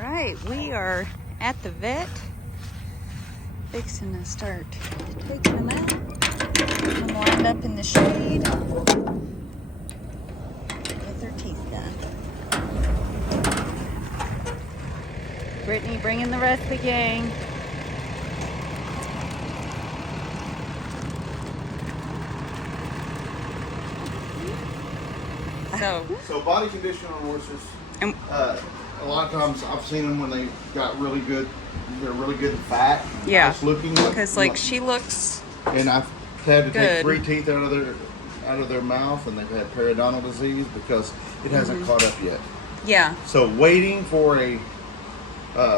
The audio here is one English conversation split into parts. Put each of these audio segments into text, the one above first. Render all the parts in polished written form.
right, we are at the vet, fixing to start taking them out. Getting them lined up in the shade. Get their teeth done. Brittany bringing the rest of the gang. So body condition on horses. A lot of times I've seen them when they got really good. They're really good fat. Yeah. Nice looking. Because like she looks. And I've had to take good. 3 teeth out of their mouth, and they've had periodontal disease because it hasn't caught up yet. Yeah. So waiting for a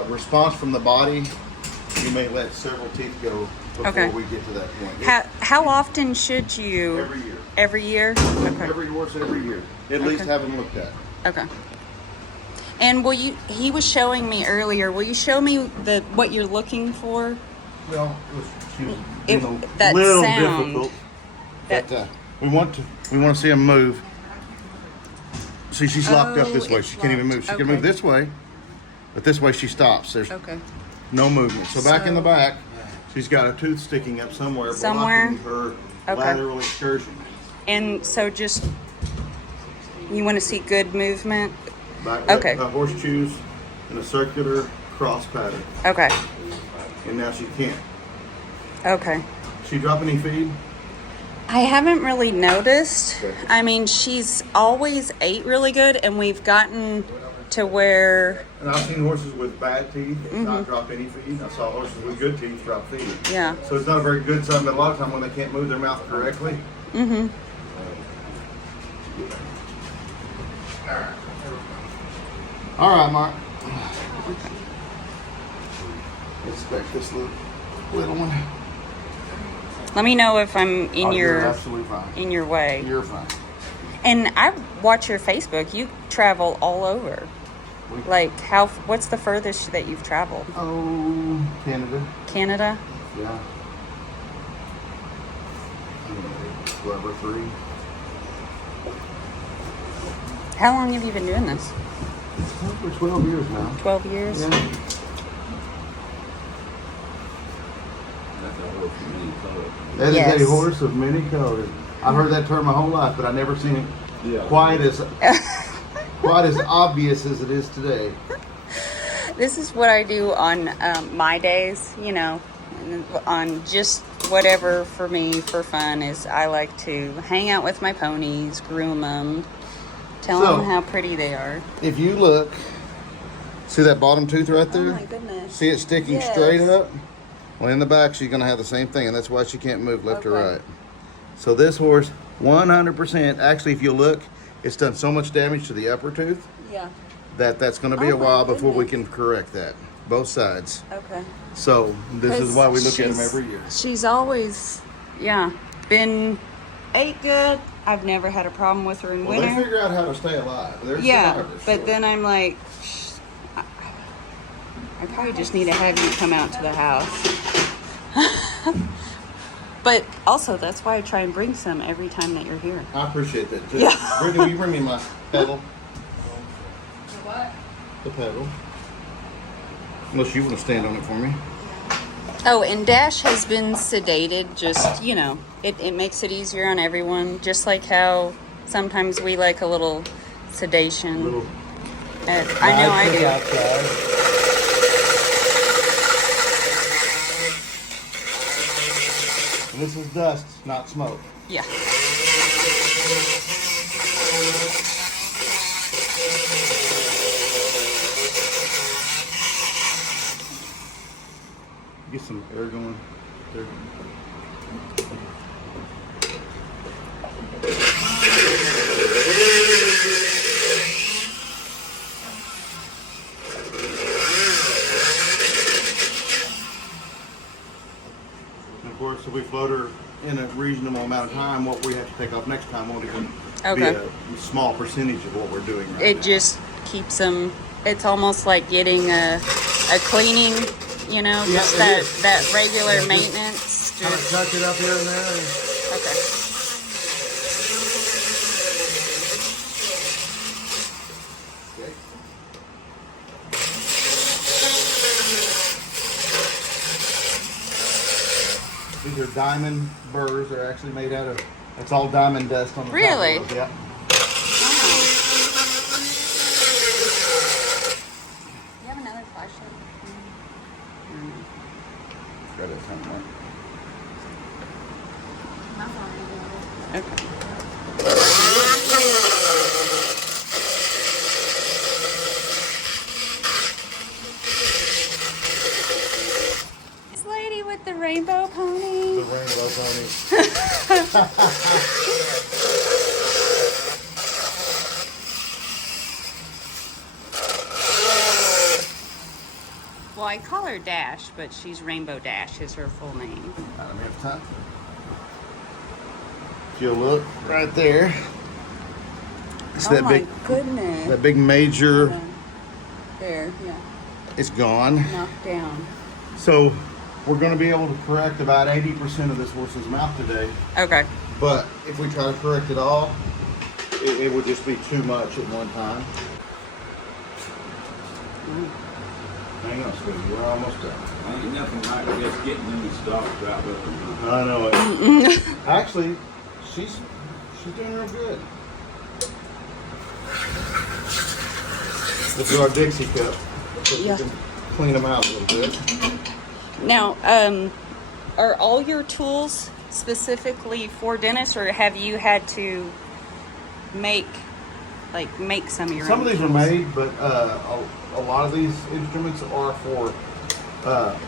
response from the body, you may let several teeth go before we get to that point. How often should you? Every year. Every year? Okay. Every horse, every year. At least have them looked at. Okay. And he was showing me earlier, will you show me what you're looking for? Well, it was that a little sound, difficult. But we want to see them move. See, she's locked up this way. She can't even move. She can move this way, but this way she stops. There's no movement. So back in the back, she's got a tooth sticking up somewhere. Blocking her lateral excursion. And so just, you want to see good movement? Back a horseshoes in a circular cross pattern. Okay. And now she can't. Okay. She drop any feed? I haven't really noticed. Okay. I mean, she's always ate really good, and we've gotten to where... And I've seen horses with bad teeth not drop any feed. I saw horses with good teeth drop feed. Yeah. So it's not a very good sign, but a lot of times when they can't move their mouth correctly. Mm-hmm. All right, Mark. Inspect this little one. Let me know if I'm in you're absolutely fine. In your way. You're fine. And I watch your Facebook. You travel all over. Like what's the furthest that you've traveled? Oh, Canada. Canada? Yeah. Rubber free. How long have you been doing this? For 12 years now. 12 years? Yeah. That is a horse of many colors. I've heard that term my whole life, but I've never seen it quite as obvious as it is today. This is what I do on my days, on just whatever for me for fun is I like to hang out with my ponies, groom them, tell them how pretty they are. If you look, see that bottom tooth right there? Oh my goodness. See it sticking straight up? Well, in the back, she's going to have the same thing, and that's why she can't move left or right. So this horse, 100%, actually, if you look, it's done so much damage to the upper tooth that's going to be a while before we can correct that. Both sides. Okay. So this is why we look at them every year. She's always, been ate good. I've never had a problem with her in winter. They figure out how to stay alive. They're survivors, but then I'm like, I probably just need to have you come out to the house. But also, that's why I try and bring some every time that you're here. I appreciate that too. Yeah. Brittany, will you bring me my pedal? The what? The pedal. Unless you want to stand on it for me. Oh, and Dash has been sedated. Just, it makes it easier on everyone. Just like how sometimes we like a little sedation. I know I do. Outside. This is dust, not smoke. Yeah. Get some air going there. Of course, if we float her in a reasonable amount of time, what we have to take off next time won't even be a small percentage of what we're doing right now. It just keeps them, it's almost like getting a cleaning, just that regular maintenance. Kind of tuck it up here and there. Okay. These are diamond burrs. They're actually made out of, it's all diamond dust on the Really? top of those. Yeah. Wow. You have another flashlight? Got it somewhere. Okay. This lady with the rainbow pony. The rainbow pony. Well, I call her Dash, but she's Rainbow Dash is her full name. I don't have time. If you look right there, it's Oh that my big, goodness. that big major. There, yeah. It's gone. Knocked down. So we're going to be able to correct about 80% of this horse's mouth today. Okay. But if we try to correct it all, it would just be too much at one time. Hang on, sweetie. We're almost done. Ain't nothing like just getting them to stop right with them. I know it. Actually, she's doing real good. This is our Dixie cup. So Yeah. we can clean them out a little bit. Now, are all your tools specifically for dentists, or have you had to make some of your Some own of these are tools? made, but a lot of these instruments are for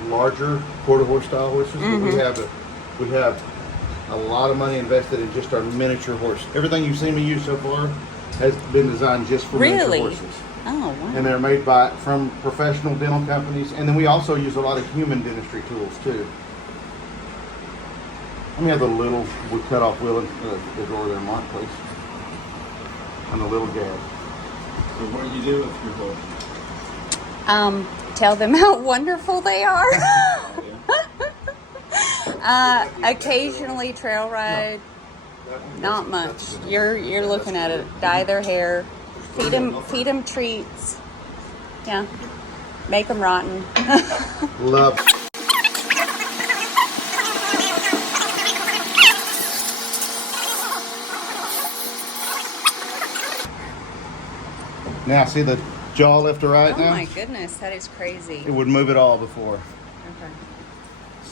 larger quarter horse style horses. But we have a lot of money invested in just our miniature horse. Everything you've seen me use so far has been designed just for Really? miniature horses. Oh, wow. And they're made from professional dental companies. And then we also use a lot of human dentistry tools too. Let me have the little cut off wheel in the drawer there, Mark, please. And the little gap. So what do you do with your horse? Tell them how wonderful they are. Occasionally trail ride. Not much. You're looking at it. Dye their hair. Feed them treats. Yeah. Make them rotten. Love. Now, see the jaw left to right Oh now? my goodness, that is crazy. It would move it all before. Okay.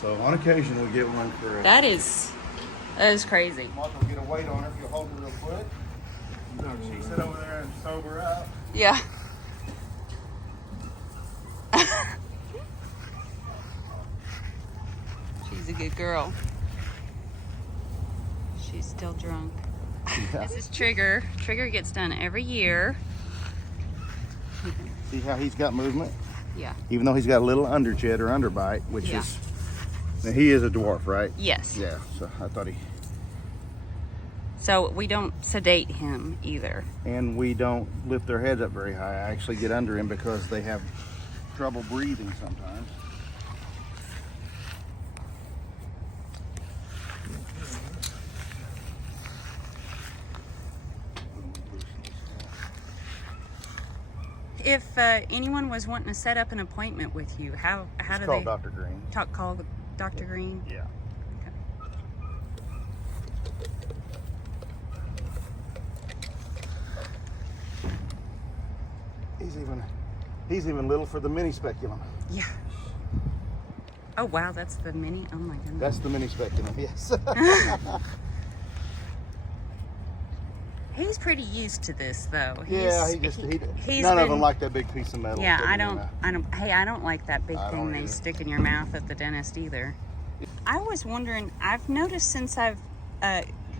So on occasion we get one correct. That is crazy. Mark will get a weight on her if you'll hold her real quick. So she sit over there and sober up. Yeah. She's a good girl. She's still drunk. Yeah. This is Trigger. Trigger gets done every year. See how he's got movement? Yeah. Even though he's got a little underjet or underbite, which Yeah. is, now he is a dwarf, right? Yes. Yeah, so I thought he, So we don't sedate him either. and we don't lift their heads up very high. I actually get under him because they have trouble breathing sometimes. If anyone was wanting to set up an appointment with you, how It's do called they Dr. Green. call Dr. Green? Yeah. He's even little for the mini speculum. Yeah. Oh wow, that's the mini. Oh my goodness. That's the mini speculum, yes. He's pretty used to this though. Yeah, He's none of been- them like that big piece of metal. Yeah, sticking I in their don't. mouth. Hey, I don't like that big I thing don't they either. stick in your mouth at the dentist either. I was wondering. I've noticed since I've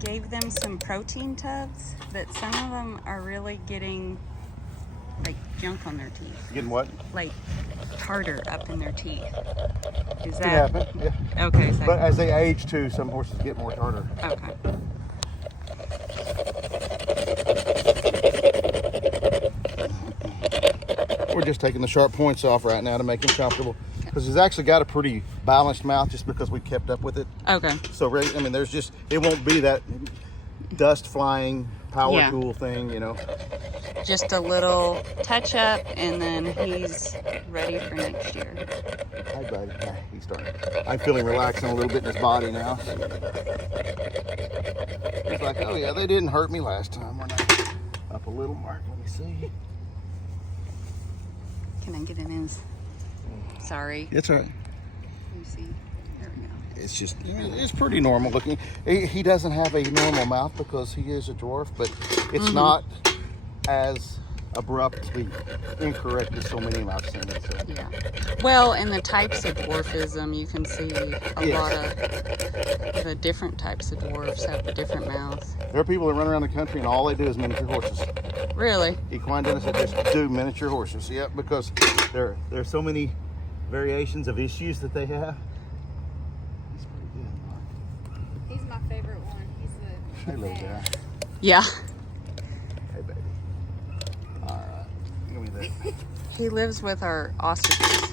gave them some protein tubs that some of them are really getting like junk on their teeth, Getting what? like tartar up in their teeth. Is It that happen, yeah. okay? So, But as they age too, some horses get more tartar. okay. We're just taking the sharp points off right now to make him comfortable. Because he's actually got a pretty balanced mouth just because we kept up with it. Okay. So, I mean, there's just, it won't be that dust flying power Yeah. tool thing, you know. just a little touch up, and then he's ready for next year. Hi, buddy. Yeah, he's starting. I'm feeling relaxing a little bit in his body now. He's like, oh yeah, they didn't hurt me last time. We're not up a little, Mark. Let me see. Can I get in his? Sorry. It's all right. Let me see. There we go. It's just, it's pretty normal looking. He doesn't have a normal mouth because he is a dwarf, but it's not as abruptly incorrect as so many I've seen it. So. Yeah. Well, in the types of dwarfism, you can see a lot of the different types of dwarfs have the different mouths. There are people that run around the country and all they do is miniature horses. Really? Equine dentists that just do miniature horses. Yep, because there's so many variations of issues that they have. He's pretty good, Mark. He's my favorite one. He's the Hey, little guy. Yeah. Hey, baby. All right. Give me that. He lives with our ostriches.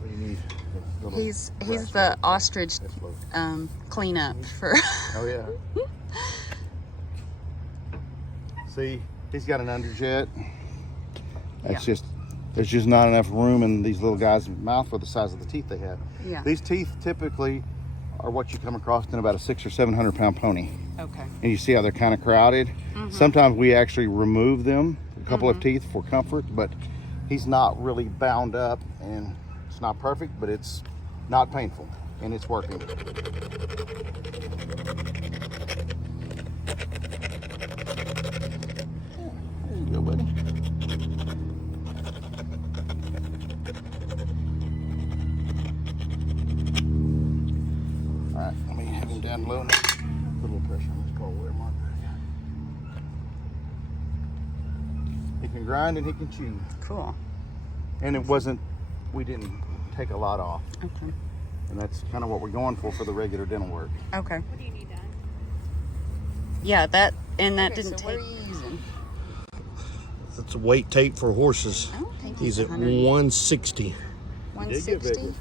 What do you need? He's the ostrich cleanup for. Oh yeah. See, he's got an underjet. That's just, there's just not enough room in these little guys' mouth for the size of the teeth they have. Yeah. These teeth typically are what you come across in about a 600 or 700 pound pony. Okay. And you see how they're kind of crowded. Sometimes we actually remove them, a couple of teeth for comfort, but he's not really bound up, and it's not perfect, but it's not painful, and it's working. There you go, buddy. All right, let me have him down low now. Put a little pressure on this pole there, Mark. He can grind and he can chew. Cool. And it wasn't, we didn't take a lot off. Okay. And that's kind of what we're going for the regular dental work. Okay. What do you need done? Yeah, that didn't So take. what are you using? That's a weight tape for horses. I don't think He's at 100. 160. 160.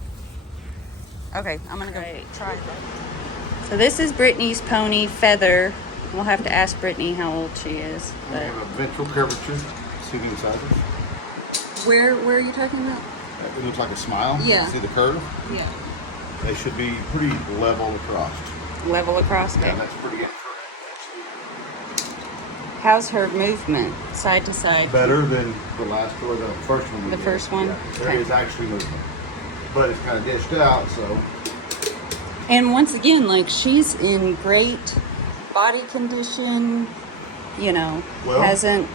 Okay, I'm gonna go try that. So this is Brittany's pony, Feather. We'll have to ask Brittany how old she is. We But have a ventral curvature, seating sizes. where are you talking about? It looks like a smile. Yeah. See the curve? Yeah. They should be pretty level across. Level across. Yeah, Okay. that's pretty good. How's her movement, side to side? Better than the last or the first one. we The did. first one? Yeah, there Okay. is actually movement. But it's kind of dished out, so. And once again, like, she's in great body condition. You know, Well, hasn't.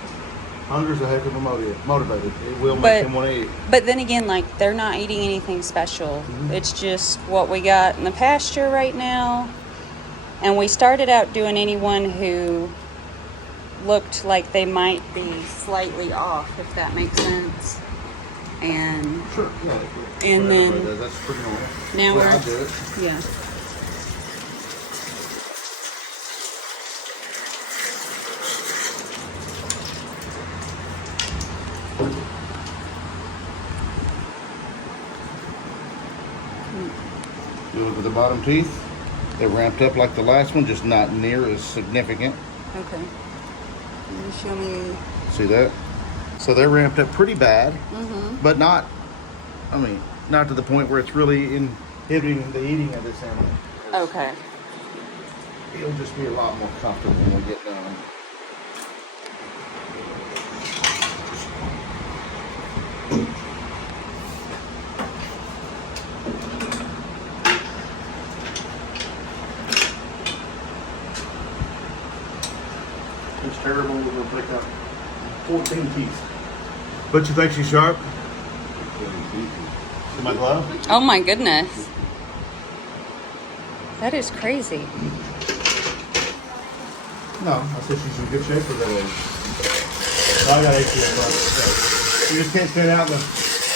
Hunter's a heck of a motivated. It will But- make him want to eat. But then again, like, they're not eating anything special. It's just what we got in the pasture right now. And we started out doing anyone who looked like they might be slightly off, if that makes sense. And Sure. Yeah, And whatever then- it is, that's pretty normal. now Well, we're- I'll do it. yeah. You look at the bottom teeth. They're ramped up like the last one, just not near as significant. Okay. Can you show me? See that? So they're ramped up pretty bad, but not, I mean, not to the point where it's really inhibiting the eating of this animal. Okay. It'll just be a lot more comfortable when we get done. It's terrible. We're going to pick up 14 teeth. But you think she's sharp? See my glove? Oh my goodness. That is crazy. No, I said she's in good shape for that age. I got ACL problems. You just can't stand out in the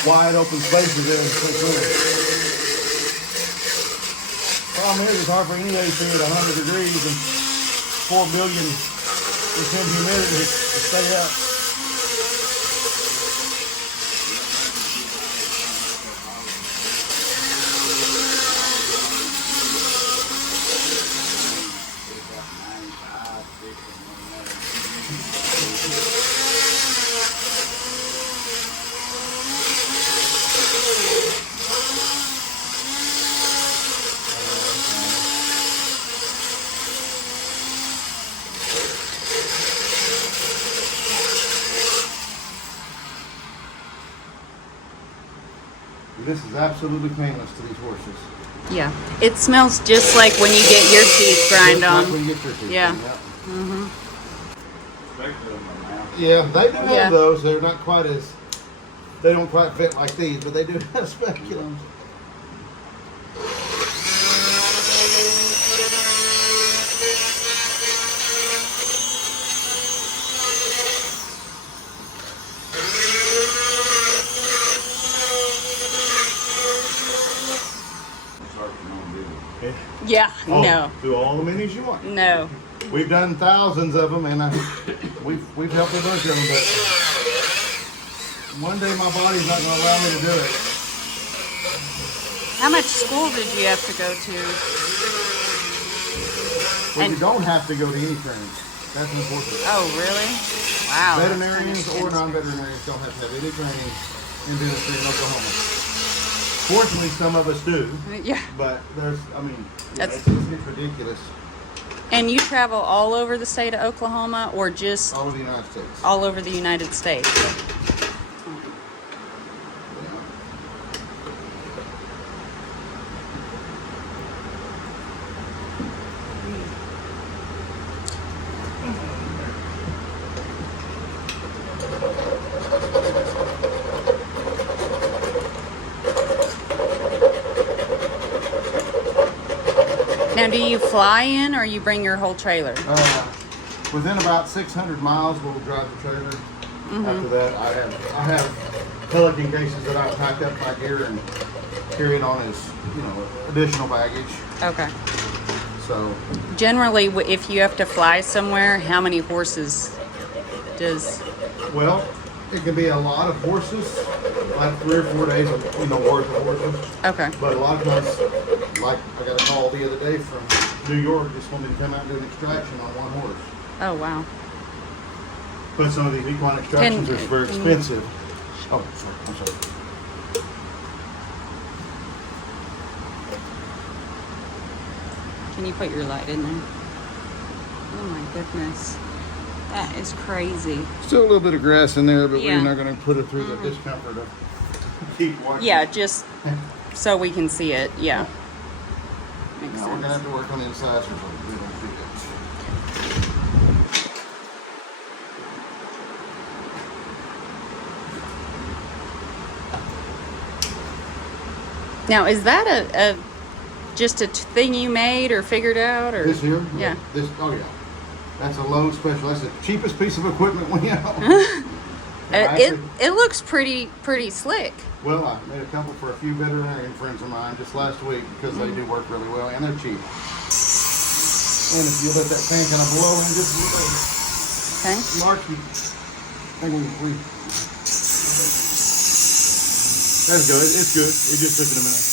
wide open spaces there in St. Louis. Problem is, it's hard for anybody to at 100 degrees and 4 billion percent humidity to stay up. This is absolutely painless to these horses. Yeah. It smells just like when you get your teeth grind Just like on. when you get your teeth Yeah. done, Mm-hmm. Especially in my mouth. Yeah, they do Yeah. have those. They're not quite as, they don't quite fit like these, but they do have speculums. Start your own business. Yeah. Oh, No. do all the minis you want. No. We've done thousands of them, and we've helped a bunch of them, but one day my body's not going to allow me to do it. How much school did you have to go to? Well, And- you don't have to go to any training. That's important. Oh, really? Wow. that's Veterinarians kinda or intense. non-veterinarians don't have to have any training in dentistry in Oklahoma. Fortunately, some of us do, Yeah. but there's, I mean, yeah, That's- it's ridiculous And you travel all over the state of Oklahoma, or just all over the United States. all over the United States? Now, do you fly in, or you bring your whole trailer? Within about 600 miles, we'll drive the trailer. Mm-hmm. After that, I have Pelican cases that I pack up my gear and carry it on as, additional baggage. Okay. So, Generally, if you have to fly somewhere, how many horses does? well, it can be a lot of horses, like 3 or 4 days of, worth of horses. Okay. But a lot of times, like I got a call the other day from New York, just wanted to come out and do an extraction on one horse. Oh, wow. But some of these equine extractions are very expensive. Oh, sorry, I'm sorry. Can you put your light in there? Oh my goodness. That is crazy. Still a little bit of grass in there, but Yeah. we're not going to put it through the discomfort of keep watching. Yeah, just so we can see it. Yeah. Makes No, we're going to have sense. to work on the incisors so we don't see it. Now, is that a just a thing you made or figured out, or This here? Yeah. This, oh yeah. That's a load special. That's the cheapest piece of equipment we have. It looks pretty slick. Well, I made a couple for a few veterinarian friends of mine just last week because they do work really well and they're cheap. And if you let that fan kind of blow in just a little bit, Okay. Marky, I think we that's good. It's good. It just took it a minute.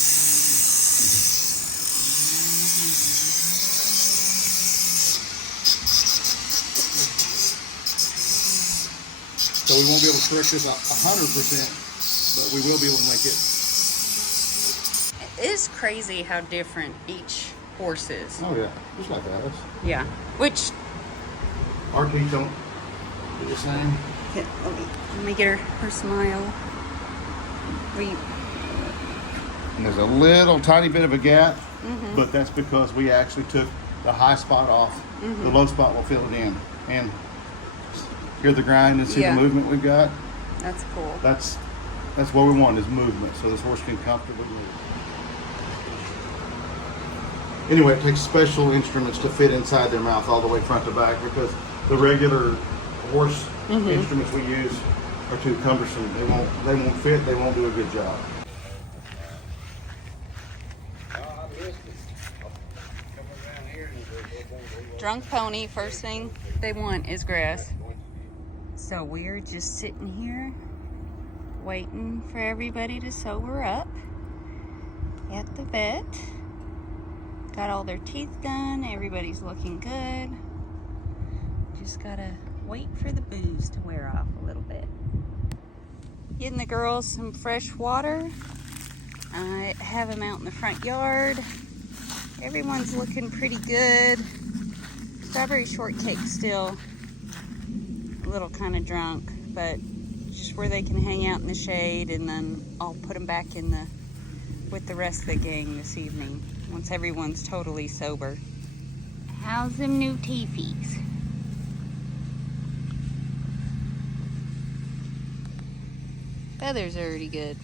So we won't be able to correct this 100%, but we will be able to make it. It is crazy how different each horse is. Oh yeah, just like that. Yeah. Which Our teeth don't do the same. okay, let me get her smile. And there's a little tiny bit of a gap, but that's because we actually took the high spot off. The low spot will fill it in. And hear the grind and see Yeah. the movement we've got. That's cool. That's what we want is movement, so this horse can comfortably move. Anyway, it takes special instruments to fit inside their mouth all the way front to back because the regular horse instruments we use are too cumbersome. They won't fit. They won't do a good job. Drunk pony, first thing they want is grass. So we're just sitting here waiting for everybody to sober up at the vet. Got all their teeth done. Everybody's looking good. Just gotta wait for the booze to wear off a little bit. Getting the girls some fresh water. I have them out in the front yard. Everyone's looking pretty good. Strawberry shortcake still a little kind of drunk, but just where they can hang out in the shade, and then I'll put them back in the with the rest of the gang this evening once everyone's totally sober. How's them new teepees? Feathers are already good.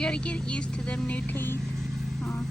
You gotta get used to them new teeth. Huh?